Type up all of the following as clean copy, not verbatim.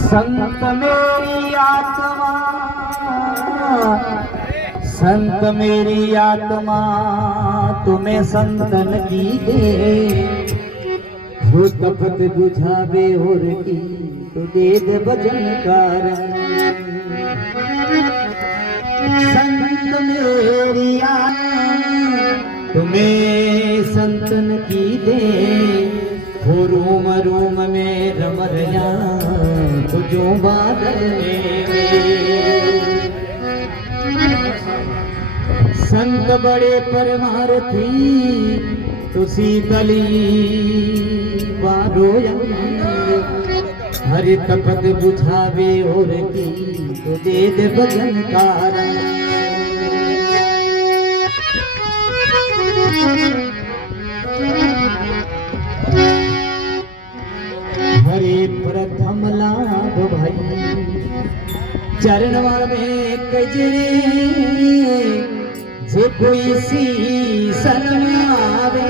संत मेरी आत्मा, संत मेरी आत्मा तुम्हें संतन की दे, हो तपत बुझावे और की तो दे दे भजन कारण। संत मेरी आत्मा तुम्हें संतन की दे, हो रोम रोम में रम रया तो जो बादल में। संत बड़े परमार्थी तो शीतली बारोया, हरि तपत बुझावे और की तो दे दे भजन कारण। हरे प्रथम लाभ भाई चरणवा में कजरे, जे कोई सी शरणावे,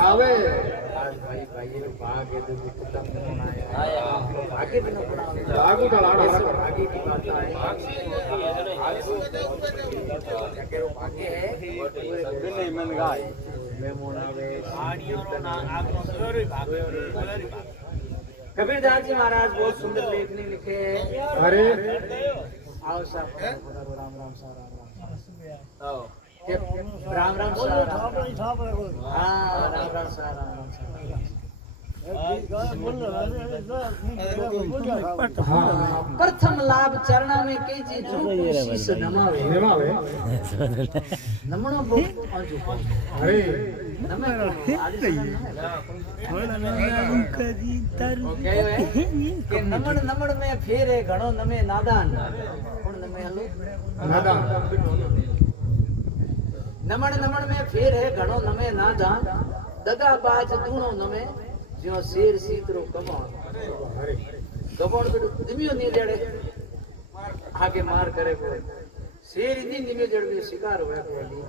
आवे आज भाई भाई ये भाग है तो कितना मन आया आगे भी न पड़ा लागू का लाड़ हमारा आगे की बात है आगे है नहीं मन गाय मैं मोनावे आड़ियों ना आपको सवेरे भाग कबीरदास जी महाराज बहुत सुंदर लेखनी लिखे हैं अरे आओ साहब राम राम सा आओ राम राम सा हाँ राम राम सा प्रथम लाभ चरणा में कई चीज शीश नमावे नमणो बो अरे नमे के नमण नमण में फेरे घणो नमे नादान कोण नमे हलो नादान नमण नमण में फेर है घणो नमे नादान दगाबाज दूणो नमे जो शेर सीतरो कमाण अरे गबण बिडो दिमियो नी जड़े आगे मार करे को शेर इनी निमे जड़े शिकार होया कोनी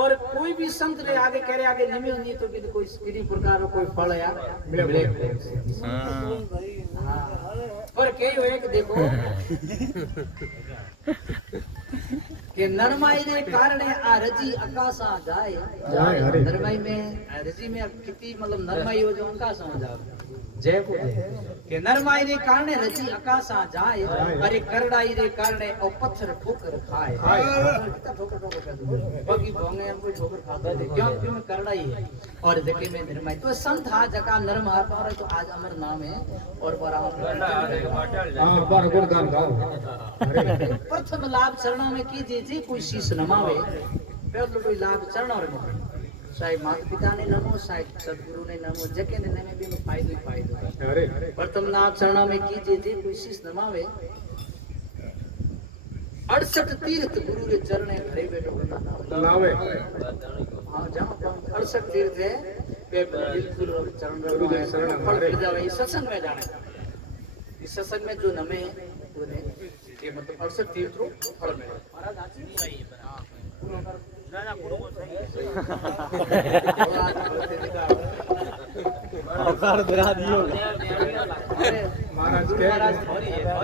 और कोई भी संत रे आगे करे आगे निमियो नी तो भी कोई किसी प्रकार कोई फल या मिले हां पर कई होए कि देखो कि नरमाई रे कारणे आ रजी आकाशा जाए अरे नरमाई में रजी में कितनी मतलब नरमाई हो जो आकाशा जाए जय को कि नरमाई रे कारणे रजी आकाशा जाए अरे करड़ाई रे कारणे ओ पत्थर ठोकर खाए कितना ठोकर ठोकर कर दो बाकी भोंगे हम कोई ठोकर खाता है क्यों में करड़ाई है और जके में नरमाई तो संत हा जका नरम हा पर तो आज अमर नाम है और बड़ा हां बार गुणगान गाओ अरे प्रथम लाभ चरणों में कीजिए जी कोई शीश नमावे पहलो कोई लाभ चरणों में साहिब माता पिता ने नमो साहिब सदगुरु ने नमो जके ने नमे भी फायदो ही फायदो अरे प्रथम लाभ चरणों में कीजिए जी कोई शीश नमावे 68 तीर्थ गुरु रे चरणे घरे बैठो बना लावे हां जहां 68 तीर्थ है वे बिल्कुल चरण गुरु के शरण फल मिल जावे इस सत्संग में जाने इस सत्संग में जो नमे उन्हें ये मतलब 68 तीर्थों फल मिले महाराज आची सही है ना ना गुरु को सही है अवतार बना दियो महाराज के महाराज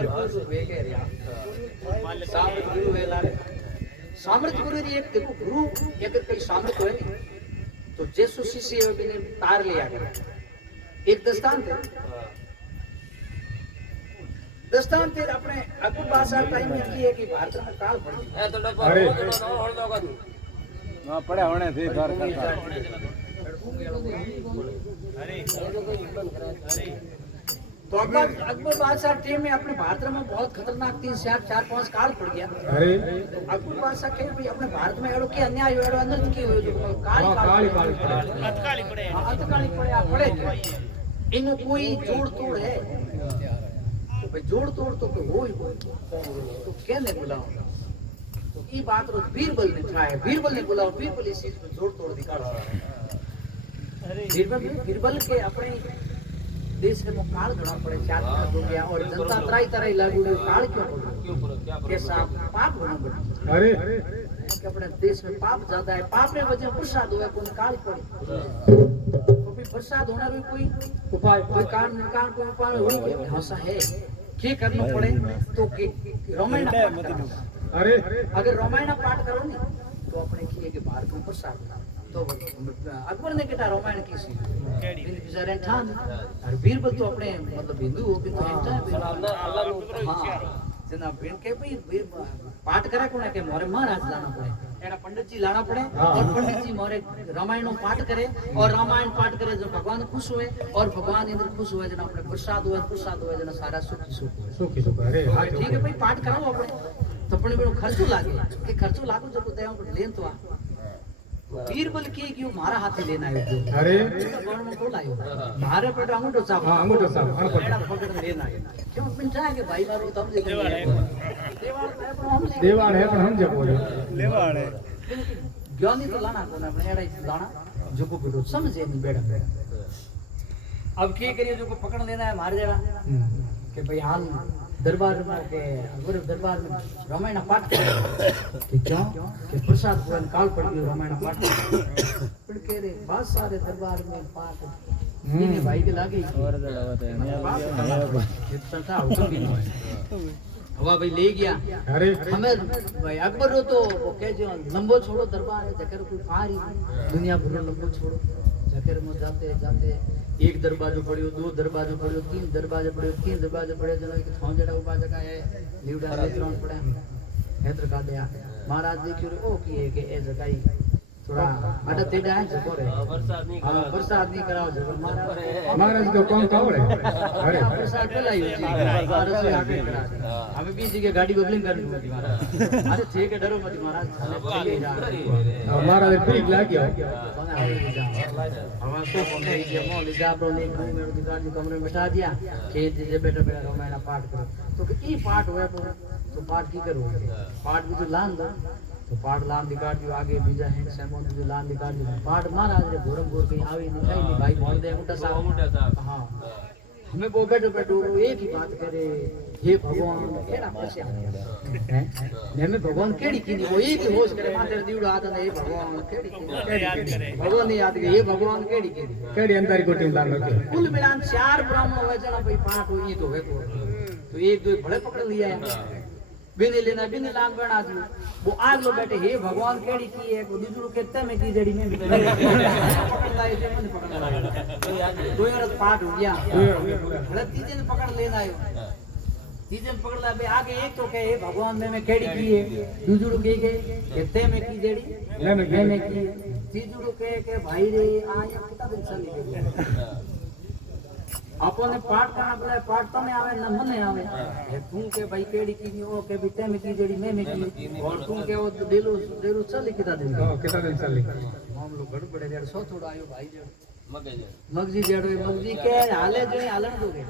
और वे कह रहा सामर्थ गुरु वेला सामर्थ गुरु री एक देखो गुरु अगर कोई सामर्थ होए तो जैसो शिष्य बिने तार लिया करे एक दस्तान थे दस्तान तेर अपने अकुल भाषा टाइम में की है कि भारत में काल पड़ गई है तो डब्बा अरे और दोगा तू ना पड़े होने थे घर का अरे तो अकबर बादशाह टाइम में अपने भारत में बहुत खतरनाक 3-4-5 काल पड़ गया अरे अकबर बादशाह के भी अपने भारत में एड़ो के अन्याय हो एड़ो अनर्थ की हो जो काल अतकाली पड़े अतकाली पड़े इनो कोई जोड़ तोड़ है भाई जोड़ तोड़ तो हो ही तो कहने बुलाओ तो ये बात रोज बीरबल ने ट्राई बीरबल ने बुलाओ बीरबल इस चीज को जोड़ तोड़ दिखाओ बीरबल के अपने देश में काल घना पड़े 4 हो गया और जनता त्राई तराई लागू काल क्यों के साथ पाप घना पड़ा अरे कि अपने देश में पाप ज्यादा है पाप ने वजह प्रसाद हुआ कोई काल पड़ी तो भी प्रसाद होना भी कोई उपाय कोई कारण कोई उपाय होनी कोई भाषा है क्या करना पड़े तो रामायण अरे अगर रामायण पाठ करो नहीं तो अपने किए के भारत में प्रसाद तो अकबर ने कहता रामायण की सी बेचारे ठान और बीरबल तो अपने मतलब हिंदू हो भी तो जना बेन के भाई पाठ करे कोने के मोरे महाराज लाना पड़े एड़ा पंडित जी लाना पड़े और पंडित जी मोरे रामायण पाठ करे और रामायण पाठ करे जो भगवान खुश हुए और भगवान इंद्र खुश हुए जना अपने प्रसाद हुए जना सारा सुखी सुख अरे ठीक है भाई पाठ कराओ अपने तो अपने बेरो खर्चो लागे के खर्चो लागो जो देव पर लेन तो आ बीरबल की क्यों मारा हाथे लेना है अरे गवर्नमेंट को लायो मारे पे अंगूठो साहब हां अंगूठो साहब एड़ा पकड़ लेना है क्यों पिन चाहे के भाई मारो तब जे देवाड़ है पर हम जब बोले लेवाड़ है ज्ञानी तो लाना कोना अपने एड़ा लाना जो को बिलो समझे नहीं बेड़ा अब के करिए जो को पकड़ लेना है मार देना कि भाई हाल दरबार में के गुरु दरबार में रामायण पाठ कि क्यों कि प्रसाद को काल पड़ गयो रामायण पाठ पढ़ के रे बहुत सारे दरबार में पाठ इन्हें भाई के लागी और था हुक्म भी नहीं हवा भाई ले गया अरे हमें भाई अकबर रो तो वो कह जो लंबो छोड़ो दरबार है जकर कोई पारी दुनिया भर लंबो छोड़ो जकर में जाते जाते एक दरवाजो पड़ियो दो दरवाजो पड़ियो तीन दरवाजे पड़े जनो एक थों जड़ा उबा जगह है लीवड़ा ले त्रण पड़े हेत्र का दिया महाराज देखियो रे ओ की है के ए जगह थोड़ा अड तेड़ा है जको रे बरसात नहीं कराओ जको महाराज तो कौन कावड़े अरे बरसात पेलाई होती महाराज से आके करा हमें भी जी के गाड़ी बबलिंग कर दूंगी महाराज अरे ठीक है डरो मत महाराज महाराज ठीक लाग गया हवा तो हमने ये मोल जाबरो ने मेरे दुकान के कमरे में बैठा दिया खेत जे बेटा मेरा रामायण पाठ करो तो कि ई पाठ होया तो पाठ की करो पाठ भी तो लान दो तो पाठ लान दिखाड़ दियो आगे बीजा है सेमोन जो लान दिखाड़ दियो पाठ महाराज रे घोरम घोर कहीं आवे नहीं भाई बोल दे उल्टा सा हां हमें वो बैठो बैठो एक ही बात करे हे भगवान केड़ा पछे हैं ने भगवान केड़ी कीनी वो एक ही होश करे माथे दीवड़ा हाथ ने हे भगवान केड़ी कीनी भगवान ने याद के हे भगवान केड़ी कीनी केड़ी अंदर कोटी लान रखे कुल मिलान चार ब्राह्मण हुए जना भाई पाठ हुई तो वे तो एक दो बड़े पकड़ लिया है बिने लेना बिने लान बना दियो वो आग लो बैठे हे भगवान केड़ी की है वो दूसरो कहते में की जड़ी में पकड़ लाए थे मन पकड़ लाया दो औरत पाठ हो गया बड़े तीजे ने पकड़ लेना आयो तीजे ने पकड़ ला बे आगे एक तो कहे हे भगवान में केड़ी की है दूसरो कहे कहते में की जड़ी मैंने की तीसरो कहे के भाई रे आया कितना दिन से निकल अपने पाठ करना पड़े पाठ तने आवे न मने आवे तू के भाई केड़ी की ओ के बिते में की जड़ी में की और तू के वो देलू चली किता दिन कितना दिन चली हम लोग गड़ पड़े डेढ़ 100 थोड़ा आयो भाई जे मगजी जेड़ो मगजी के हाले जे हालन दोगे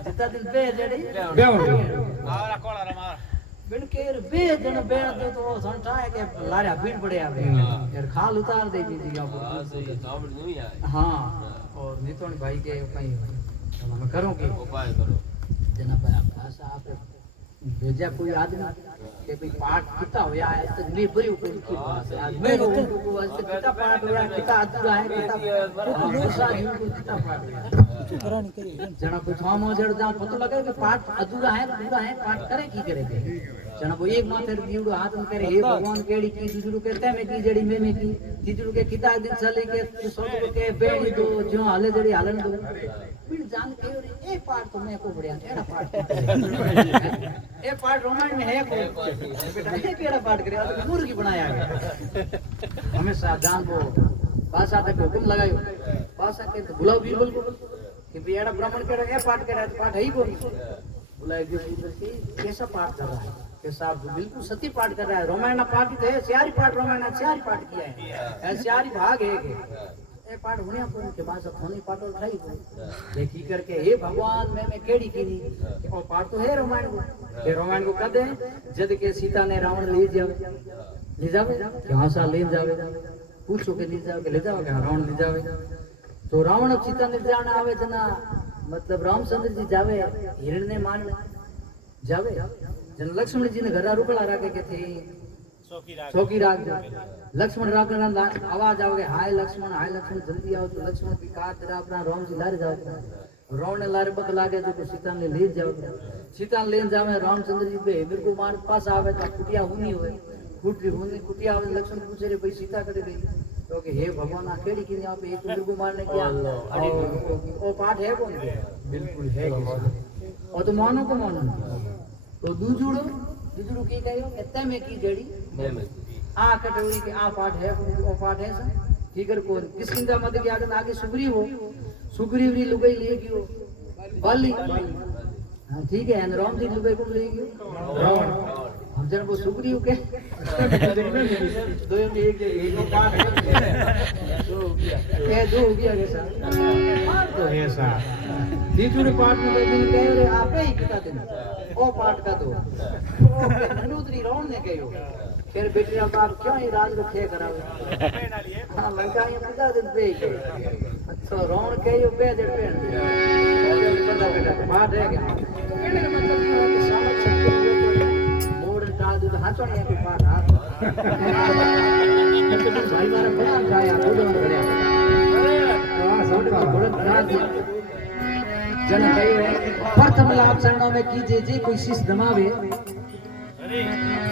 जितना दिन पे जड़ी बेवड़ कोला रे मार बिन केर बे जन बेण दे तो संठा है के लारा भीड़ पड़े आवे यार खाल उतार दे जी आपको हां और नितोन भाई के कहीं हम करो के उपाय करो जना भाई खासा आप भेजा कोई आदमी के भाई पाठ किता होया है तो नहीं बड़ी ऊपर की बात है आज मैं को आज किता पाठ होया किता अधूरा है किता दूसरा जीव को किता पाठ करानी करी जना कोई थाम जड़ जा पता लगे कि पाठ अधूरा है पूरा है पाठ करे की करे जना वो एक माथे दीवड़ो हाथ में करे हे भगवान केड़ी की दूसरो कहते में की जड़ी में की तीसरो के किता दिन चले के सब को के बेड़ी दो जो हाले जड़ी हालन दो बिन जान के ए पाठ तो मैं को बढ़िया एड़ा पाठ ए पाठ रोमांच में है को बेटा ये केड़ा पाठ करे तो मुर्गी बनाया है हमेशा जान को भाषा तक हुक्म लगायो भाषा के बुलाओ बिल्कुल कि भी एड़ा ब्राह्मण के ए पाठ करे तो पाठ है ही को बुलाए जो कैसा पाठ कर रहा है कैसा बिल्कुल सती पाठ कर रहा है रामायण पाठ है सियारी पाठ रामायण सियारी पाठ किया है सियारी भाग है ए पाठ होने को के बाद थोनी पाठ उठाई देखी करके हे भगवान मैं केड़ी कीनी और पाठ तो है रामायण को ये रामायण को कद है जद के सीता ने रावण ले जावे कहां सा ले जावे पूछो के ले जावे ले जावे रावण ले जावे तो रावण सीता ने जाना आवे जना मतलब रामचंद्र जी जावे हिरण ने मान जावे जन लक्ष्मण जी ने घर रुकड़ा राखे के थे चौकी राख लक्ष्मण राखना आवाज आओगे हाय लक्ष्मण जल्दी आओ तो लक्ष्मण की काट तेरा अपना राम जी लारे जाओ रावण ने लारे बक लागे तो सीता ने ले जाओ सीता ले जावे रामचंद्र जी पे मेरे को मार पास आवे तो कुटिया हुनी होए कुटिया आवे लक्ष्मण पूछे रे भाई सीता करे गई तो कि हे भगवान आखेड़ी की यहां पे एक मेरे को मारने किया ओ पाठ है कौन बिल्कुल है और तो मानो को मानो तो दूजुड़ो की कहियो एते में की जड़ी आ कटोरी के आ पाठ है ओ पाठ है सब ठीक है कौन किस किंदा मत के आगे सुग्रीव री लुगाई ले गयो बाली हां ठीक है राम जी लुगाई को ले गयो रावण हम जन वो सुग्रीव के दो में एक पाठ दो हो गया ऐसा पाठ तो है सा दूसरे पाठ में लेकिन कह रहे आप ही किता दिन ओ पाठ का दो ओ ननुद्री रावण ने कहियो फिर बेटी का बाप क्यों ही राज रखे करावे हां लंका ये पता दिन पे अच्छा रावण कहियो पे दे पे बंदा बेटा पाठ है क्या कहने का मतलब ये है कि सामत सत्य मोड़ डाल दूध हाथों ने के पास हाथ भाई मारा बड़ा जाया बोलो बढ़िया वाह छोटे संता बड़ा बड़ा जन कहियो प्रथम लाभ चरणों में कीजिए जे कोई शीश दमावे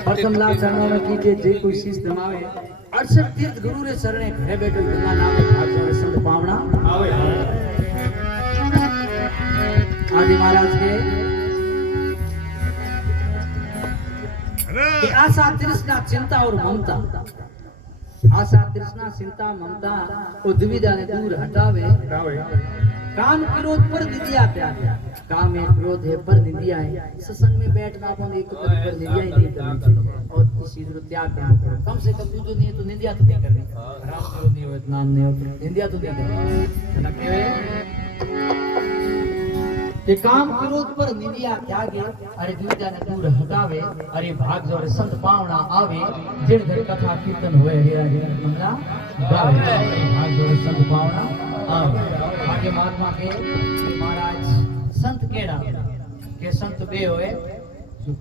प्रथम लाभ चरणों में कीजिए जे कोई शीश दमावे 68 तीर्थ गुरु रे शरणे घरे बैठो गंगा नाम भाग जोड़े संत पावना आवे आदि महाराज के कि आशा तृष्णा चिंता और ममता आशा तृष्णा चिंता ममता और दुविधा ने दूर हटावे आवे काम क्रोध पर निंदिया प्यार काम है क्रोध है पर निंदिया है सत्संग में बैठना अपन एक कभी पर निंदिया ही नहीं करनी चाहिए और इसी तरह त्याग करना पड़े कम से कम जो नहीं है तो निंदिया तो नहीं करनी राम तो नहीं हो नाम नहीं हो तो निंदिया तो नहीं करनी कि काम क्रोध पर निंदिया त्यागे अरे दुविधा ने दूर हटावे अरे भाग जो संत पावना आवे जिन घर कथा कीर्तन होए हरे हरे मंगला गावे अरे भाग जो संत पावना आवे आगे महात्मा के महाराज संत केड़ा के संत बे होए जो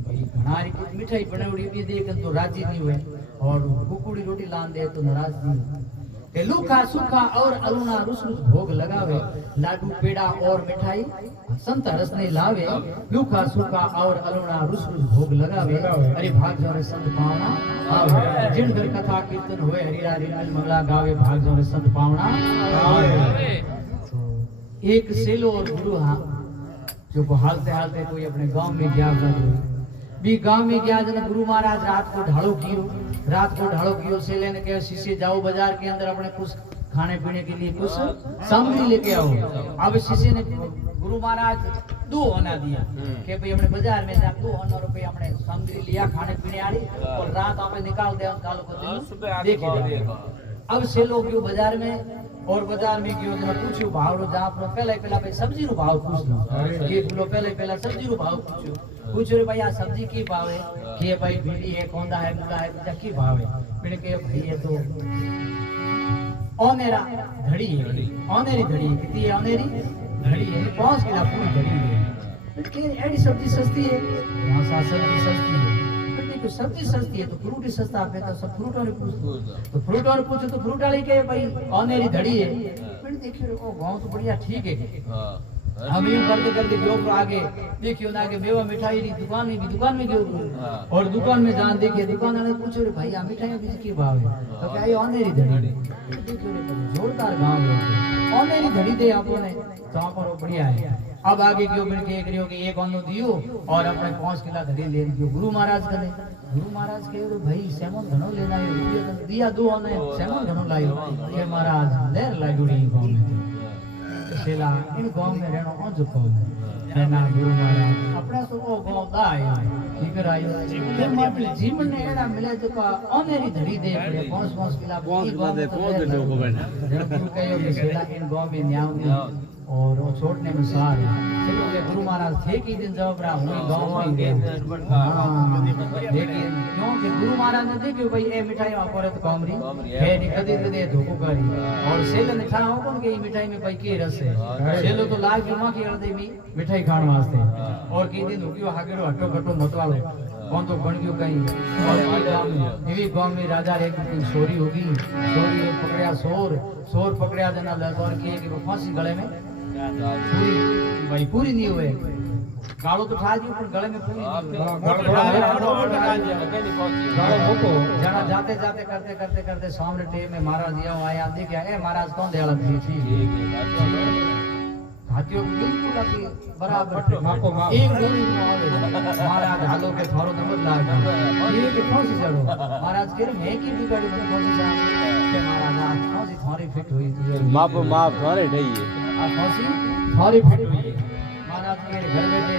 भाई घणारी कुछ मिठाई बनावड़ी भी देखन तो राजी नहीं हुए और कुकुड़ी रोटी लान दे तो नाराज नहीं के लूखा सूखा और अरुणा रुस रुस भोग लगावे लाडू पेड़ा और मिठाई संत रस ने लावे लूखा सूखा और अरुणा रुस रुस भोग लगावे अरे भाग जो संत पावना आवे जिन घर कथा कीर्तन होए हरिरा रिमल मंगला गावे भाग जो संत पावना आवे एक सेलो और गुरु हां जो को हालते हालते कोई अपने गांव में गया भी गांव में गया जन गुरु महाराज रात को ढालो कियो सेले ने कहे शिष्य जाओ बाजार के अंदर अपने कुछ खाने पीने के लिए कुछ सामग्री लेके आओ अब शिष्य ने गुरु महाराज 2 आना दिया कि भाई अपने बाजार में जा 2 आना रुपए अपने सामग्री लिया खाने पीने वाली और रात आपने निकाल दे काल को देखे अब सेलो गयो बाजार में और बाजार में गयो जना पूछ्यो भाव रो जा आपनो पहला भाई सब्जी रो भाव पूछ लो ये बोलो पहला सब्जी रो भाव पूछो रे भाई आ सब्जी की भाव है कि भाई भिंडी है कोंदा है मूला है क्या की भाव है मैंने कहा भाई ये तो ओनेरा धड़ी है ओनेरी धड़ी है कितनी है ओनेरी धड़ी है 5 किलो पूरी धड़ी है मैंने कहा एडी सब्जी सस्ती है वहां सा सब्जी सस्ती है तो सब्जी सस्ती है तो फ्रूट ही सस्ता पे तो सब फ्रूट वाले पूछो तो फ्रूट वाले के भाई ओनेरी धड़ी है मैंने देखियो ओ गांव तो बढ़िया ठीक है हम यूं करते करते गयो पर आगे देखियो ना कि मेवा मिठाई की दुकान में गयो और दुकान में जान देखिए दुकान वाले पूछो रे भाई आ मिठाई बीज की भाव है तो क्या ये ओनेरी धड़ी देखियो रे जोरदार गांव है ओनेरी धड़ी दे आपने तो आप पर बढ़िया है अब आगे क्यों मिल के करियो कि एक ओनो दियो और अपने 5 किलो धड़ी ले लियो गुरु महाराज कहे रे भाई सेमन घणो लेना है रुपया तो दिया 2 ओने सेमन घणो लायो के महाराज लेर लागुड़ी गांव में सेला इन गांव में रहनो औजो कौन है ना गुरु महाराज अपना तो वो गांव दा आयो ठीक आयो फिर मात्र जीवन ने एड़ा मिले जो का ओनेरी धड़ी दे 5 किलो 5 दे को बैठा कहियो कि सेला इन गांव में न्याव और वो छोड़ने में सार चलो ये गुरु महाराज थे कि दिन जवाब रहा हुई गांव में गए लेकिन क्योंकि गुरु महाराज ने देखियो भाई ए मिठाई वापर तो कामरी है नि कदी दे धोको करी और सेल ने खा हो कौन के मिठाई में भाई के रस है सेलो तो लाग जुमा के हृदय में मिठाई खाण वास्ते और की दिन हुकियो हागेरो हटो कटो मतवालो कौन तो बन गयो कहीं एवी गांव में राजा रे की चोरी होगी चोरी ने पकड़या सोर पकड़या जना लौर के कि वो फांसी गले में पूरी नहीं हुए गाड़ो तो ठा दियो पर गले में पूरी जना जाते करते सामने टेम में महाराज ये आया देखा ए महाराज कौन दयाल थी हाथियों बिल्कुल अभी बराबर माको एक गोली में आवे महाराज हालो के थारो नंबर लाग ये के कौन सी चढ़ो महाराज के मैं की बिगाड़ी में कौन सी जा के महाराज आज कौन सी थारी फिट हुई थी माप थारे नहीं आ कौन सी थारी फिट हुई महाराज के घर बैठे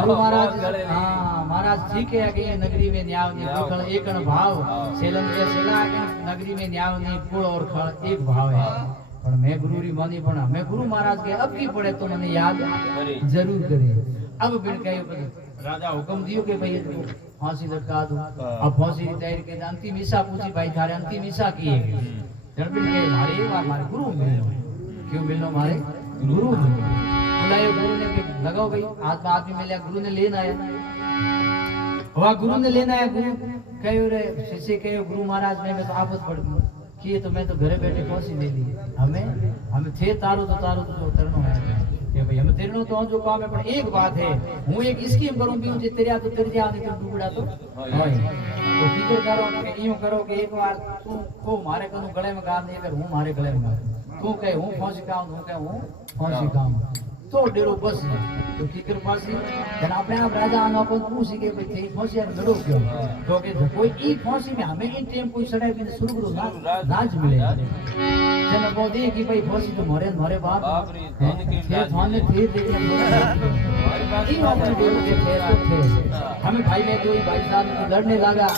गुरु महाराज हां महाराज ठीक है कि ये नगरी में न्याव नहीं कोकल एकण भाव सेलन के सेला नगरी में न्याव नहीं कुल और खल एक भाव है पर मैं गुरु री मानी पण मैं गुरु महाराज के अब की पड़े तो मैंने याद जरूर करे अब बिन कहे राजा हुक्म दियो के भाई फांसी लटका दो अब फांसी की तैयारी के अंतिम ईसा पूछी भाई थारे अंतिम ईसा की है जन बिन के मारे गुरु मिलो क्यों मिलनो मारे गुरु मिलो बुलायो गुरु ने कि लगाओ भाई हाथ में आदमी मिला गुरु ने लेना आया वह गुरु ने लेना आया गुरु कहो रे शिष्य कहो गुरु महाराज मैं तो आपस पड़ गई किए तो मैं तो घरे बैठे कौन सी ले ली हमें थे तारो तो जो तरनो है कि भाई हम तेरनो तो जो काम है पर एक बात है हूं एक स्कीम करूं भी जे तेरे तो तेरे आने तो डूबड़ा तो होय तो फिकर करो कि यूं करो कि एक बार तू को मारे कनु गले में गाल नहीं कर हूं मारे गले में गाल तू कहे हूं फौजी काम हूं कहे हूं फौजी काम तो डेरो बस तो फिकर पासी जन अपने आप राजा आना पर पूछी के भाई थे फौजी यार लड़ो क्यों तो के कोई ई फौजी में हमें इन टाइम कोई सड़े भी शुरू करो ना राज मिले जन को दे कि भाई फौजी तो मरे बाप थे थाने थे देखिए हमारी बात ही अपने डेरो के थे हमें भाई में कोई भाई साहब लड़ने लगा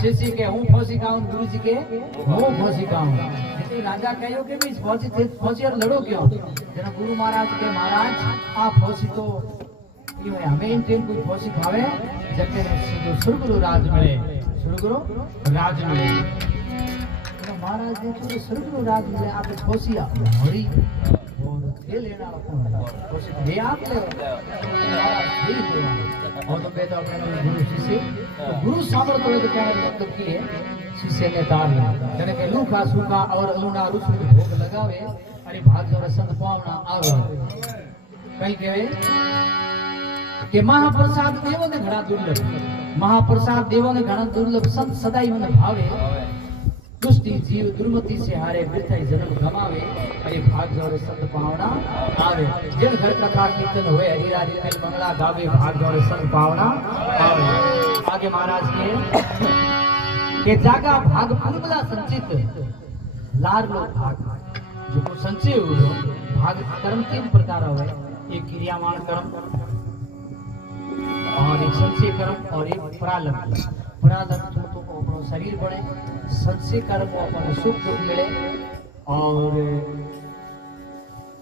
शिष्य के हूं फौजी का गुरु जी के वो फौजी का हूं राजा कहो कि भी फौजी थे फौजी यार लड़ो क्यों जना गुरु महाराज के महाराज आप फौजी तो ये हमें इन टाइम कोई फौजी खावे जबकि जो सुरगुरु राज मिले तो महाराज ने जो सुरगुरु राज मिले आप फौजी हरी और थे लेना फौजी ले आप ले महाराज ठीक है और तो बेटा अपने गुरु शिष्य गुरु सामर तो कहने का मतलब की है शिष्य ने तार यानी कि लूखा सूखा और अलूना रुसु भोग लगावे अरे भाग जो संत पावना आवे कहीं कहे कि महाप्रसाद देवो ने घड़ा दुर्लभ महाप्रसाद देवो ने घड़ा दुर्लभ संत सदाई मन भावे दुष्टि जीव दुर्मति से हारे वृथाई जन्म गमावे अरे भाग जो संत पावना आवे जिन घर कथा कीर्तन होए हरिरा रिमिल मंगला गावे भाग जो संत पावना आवे आगे महाराज के जागा भाग पुरबला संचित लारलो भाग जो को संचय हुए भाग कर्म तीन प्रकार हुए एक क्रियामान कर्म और एक संचय कर्म और एक प्रारब्ध तो अपनो शरीर बढ़े संचय कर्म को अपनो सुख दुख मिले और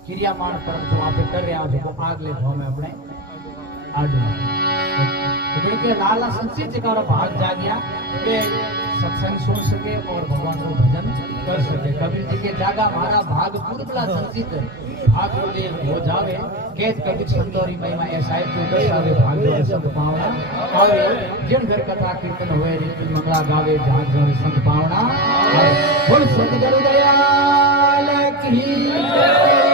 क्रियामान कर्म जो आप कर रहे हैं जो आग ले भाव में अपने आडू तो के लाला संचय जगह भाग जा गया के सत्संग सुन सके और भगवान को भजन कर सके कबीर जी के जागा हमारा भाग पूर्वला संचित भाग देव हो जावे केत कबीर संतोरी महिमा ऐसा है जो दर्शावे भाग जो सब पावना और जिन घर कथा कीर्तन होए रीति मंगला गावे भाग जो संत पावना और बोल संत गुरु दयाल की